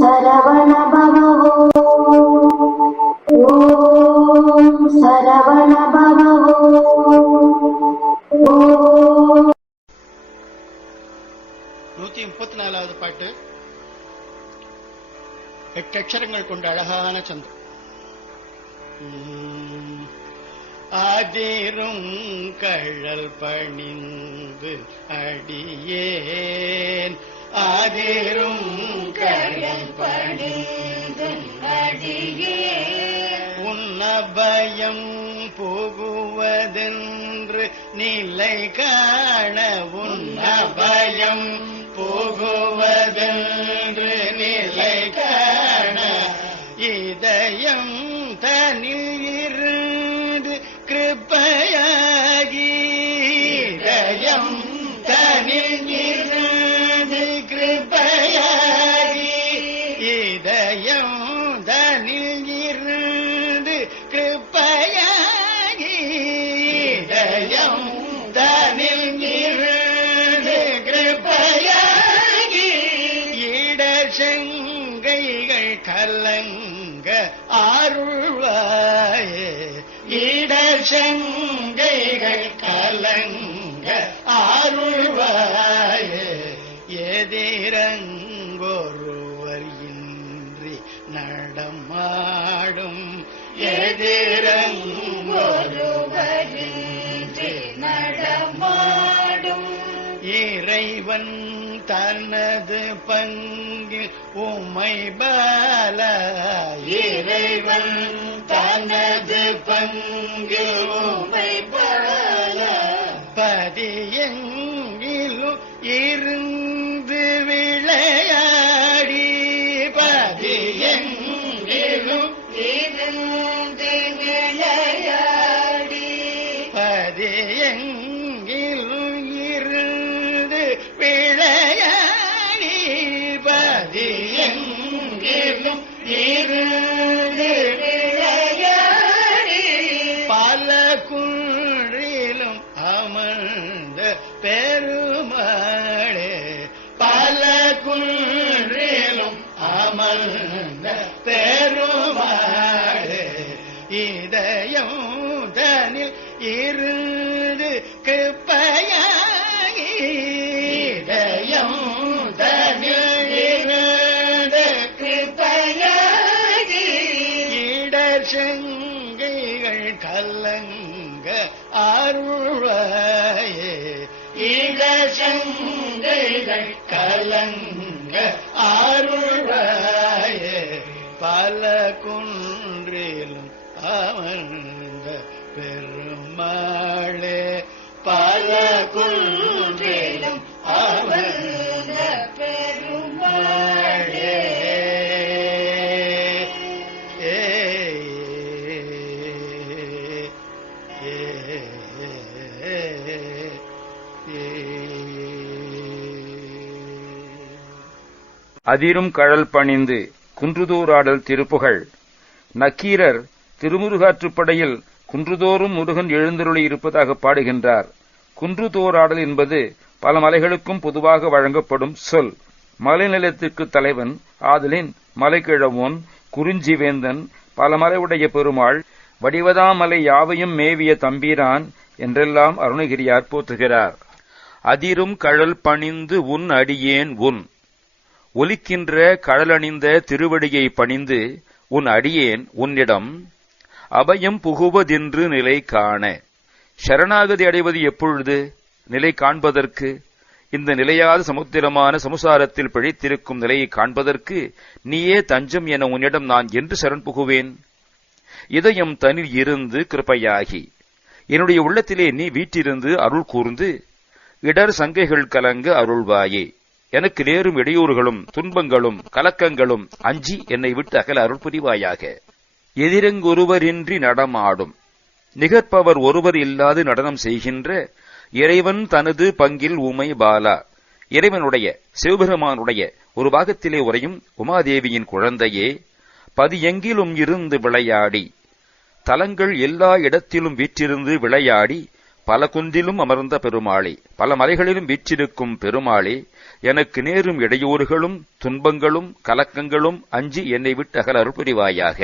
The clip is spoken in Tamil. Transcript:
சரவண பவோ ஓம் சரவண பவோ நூத்தி முப்பத்தி நாலாவது பாட்டு. எட்டு அக்ஷரங்கள் கொண்ட அழகான சந்தம். உம், அதிரும் கழல் பணிந்து அடியேன். அதிரும் கழல் பணிந்து அடியேன் உன்னபயம் புகுவதென்று நிலை காண உன்னபயம் புகுவதென்று நிலை காண இடசெங்கைகள் கலங்க அருள்வாயே இடசெங்கைகள் கலங்க ஆருள்வாயே. எதிரங்கொருவர் இன்றி நடமாடும் எதிரங்கொருவர் இன்றி நடமாடும். இறைவன் தனது பங்கு உமை பல இறைவன் தனது பங்கு உமை பல. பதியெங்கிலும் இருந்து விளையாடி பதியெங்கிலும் இருந்து விளையாடி பதியெங்க பெருமாளே பல குன்றிலும் அமர்ந்த பெருமாளே இதயம் தனில் இருந்து கிருப்பையாகி இதயம் தனில் இருந்து கிருப்பையாகி இடர்சங்கைகள் கலங்க அருள்வாயே இடர்சங்கைகள் கலங்க ஆருள்வாய. பல குன்றிலும் அமர்ந்த பெருமாளே பல அதிரும் கழல் பணிந்து குன்றுதூராடல் திருப்புகழ் நக்கீரர் திருமுருகாற்றுப்படையில் குன்றுதோறும் முருகன் எழுந்தருளி இருப்பதாக பாடுகின்றார். குன்றுதோராடல் என்பது பல மலைகளுக்கும் பொதுவாக வழங்கப்படும் சொல். மலைநிலத்திற்கு தலைவன் ஆதலின் மலைக்கிழவோன் குறிஞ்சிவேந்தன் பல மலையுடைய பெருமாள் வடிவதாமலை யாவையும் மேவிய தம்பீரான் என்றெல்லாம் அருணகிரியார் போற்றுகிறார். அதிரும் கழல் பணிந்து உன் அடியேன் உன். ஒலிக்கின்ற கழலணிந்த திருவடியை பணிந்து உன் அடியேன் உன்னிடம். அபயம் புகுவதென்று நிலை காண. சரணாகதி அடைவது எப்பொழுது? நிலை காண்பதற்கு. இந்த நிலையாத சமுத்திரமான சமுசாரத்தில் பிழைத்திருக்கும் நிலையை காண்பதற்கு நீயே தஞ்சம் என உன்னிடம் நான் என்று சரண் புகுவேன். இதயம் தனில் இருந்து கிருப்பையாகி என்னுடைய உள்ளத்திலே நீ வீட்டிருந்து அருள் கூர்ந்து இடர் சங்கைகள் கலங்க அருள்வாயே. எனக்கு நேரும் இடையூறுகளும் துன்பங்களும் கலக்கங்களும் அஞ்சி என்னை விட்டு அகல அருள் புரிவாயாக எதிரங்கொருவரின்றி நடமாடும். நிகர்ப்பவர் ஒருவர் இல்லாது நடனம் செய்கின்ற இறைவன் தனது பங்கில் உமை பாலா. இறைவனுடைய சிவபெருமானுடைய ஒரு பாகத்திலே உரையும் உமாதேவியின் குழந்தையே பதியெங்கிலும் இருந்து விளையாடி. தலங்கள் எல்லா இடத்திலும் வீற்றிருந்து விளையாடி பல குந்திலும் அமர்ந்த பெருமாளி பல மலைகளிலும் வீற்றிருக்கும் பெருமாளி எனக்கு நேரும் இடையூறுகளும் துன்பங்களும் கலக்கங்களும் அஞ்சி என்னை விட்டு அகல அருள்புரிவாயாக